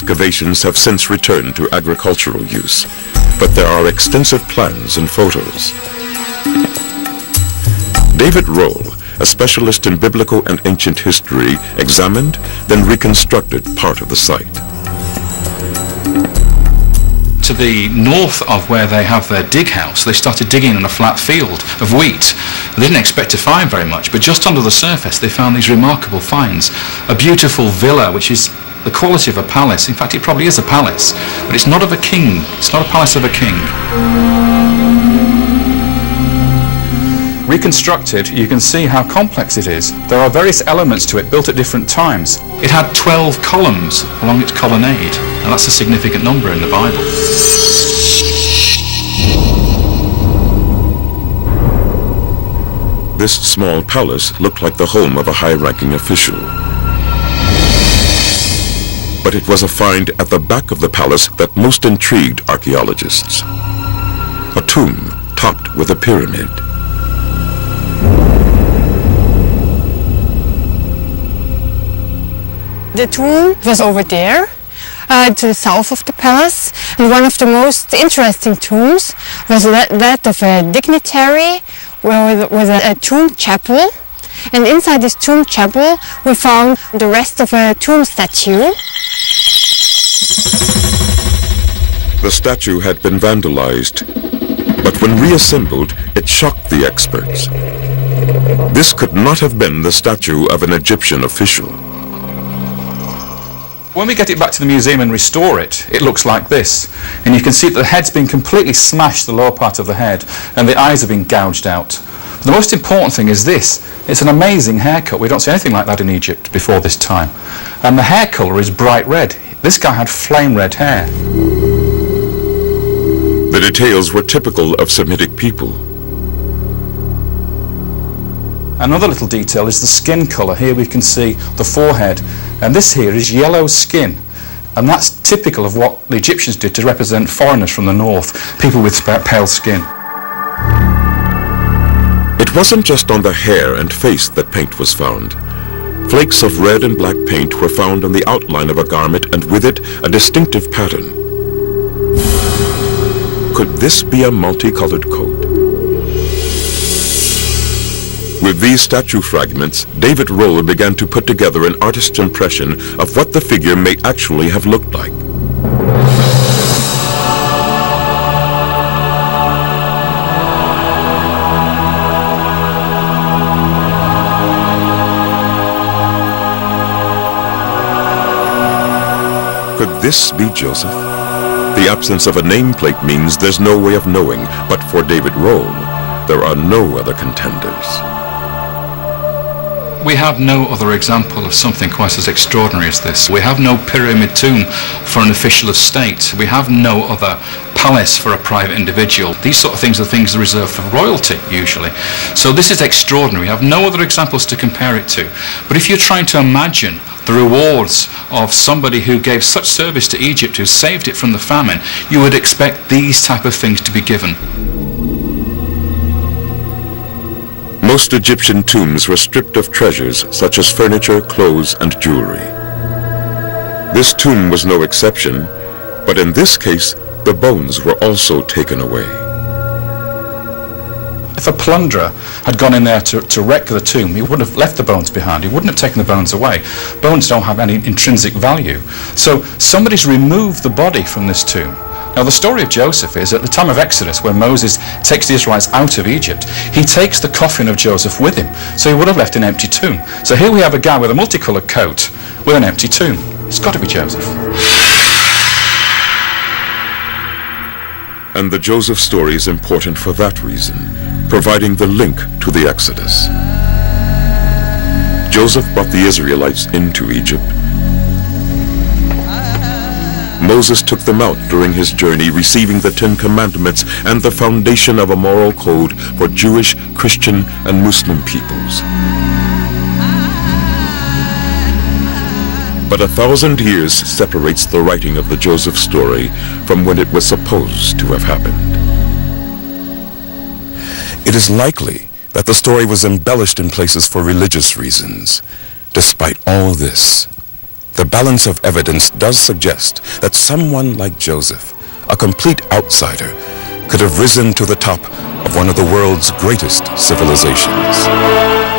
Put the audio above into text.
excavations have since returned to agricultural use, but there are extensive plans and photos. David Roll, a specialist in biblical and ancient history, examined, then reconstructed part of the site. To the north of where they have their dig house, they started digging in a flat field of wheat. They didn't expect to find very much, but just under the surface they found these remarkable finds. A beautiful villa, which is the quality of a palace. In fact, it probably is a palace, but it's not of a king. It's not a palace of a king. Reconstructed, you can see how complex it is. There are various elements to it built at different times. It had 12 columns along its colonnade, and that's a significant number in the Bible. This small palace looked like the home of a high-ranking official. But it was a find at the back of the palace that most intrigued archaeologists. A tomb topped with a pyramid. The tomb was over there, to the south of the palace, and one of the most interesting tombs was that of a dignitary with a tomb chapel, and inside this tomb chapel we found the rest of a tomb statue. The statue had been vandalized, but when reassembled, it shocked the experts. This could not have been the statue of an Egyptian official. When we get it back to the museum and restore it, it looks like this. And you can see that the head's been completely smashed, the lower part of the head, and the eyes have been gouged out. The most important thing is this. It's an amazing haircut. We don't see anything like that in Egypt before this time. And the hair colour is bright red. This guy had flame red hair. The details were typical of Semitic people. Another little detail is the skin colour. Here we can see the forehead, and this here is yellow skin, and that's typical of what the Egyptians did to represent foreigners from the north, people with pale skin. It wasn't just on the hair and face that paint was found. Flakes of red and black paint were found on the outline of a garment, and with it a distinctive pattern. Could this be a multicolored coat? With these statue fragments, David Roll began to put together an artist's impression of what the figure may actually have looked like. Could this be Joseph? The absence of a nameplate means there's no way of knowing, but for David Roll, there are no other contenders. We have no other example of something quite as extraordinary as this. We have no pyramid tomb for an official of state. We have no other palace for a private individual. These sort of things are things reserved for royalty, usually. So this is extraordinary. We have no other examples to compare it to. But if you're trying to imagine the rewards of somebody who gave such service to Egypt, who saved it from the famine, you would expect these type of things to be given. Most Egyptian tombs were stripped of treasures such as furniture, clothes, and jewelry. This tomb was no exception, but in this case, the bones were also taken away. If a plunderer had gone in there to wreck the tomb, he wouldn't have left the bones behind. He wouldn't have taken the bones away. Bones don't have any intrinsic value. So somebody's removed the body from this tomb. Now the story of Joseph is at the time of Exodus, when Moses takes the Israelites out of Egypt, he takes the coffin of Joseph with him, so he would have left an empty tomb. So here we have a guy with a multicoloured coat with an empty tomb. It's got to be Joseph. And the Joseph story is important for that reason, providing the link to the Exodus. Joseph brought the Israelites into Egypt. Moses took them out during his journey, receiving the 10 Commandments and the foundation of a moral code for Jewish, Christian, and Muslim peoples. But 1,000 years separates the writing of the Joseph story from when it was supposed to have happened. It is likely that the story was embellished in places for religious reasons. Despite all this, the balance of evidence does suggest that someone like Joseph, a complete outsider, could have risen to the top of one of the world's greatest civilizations.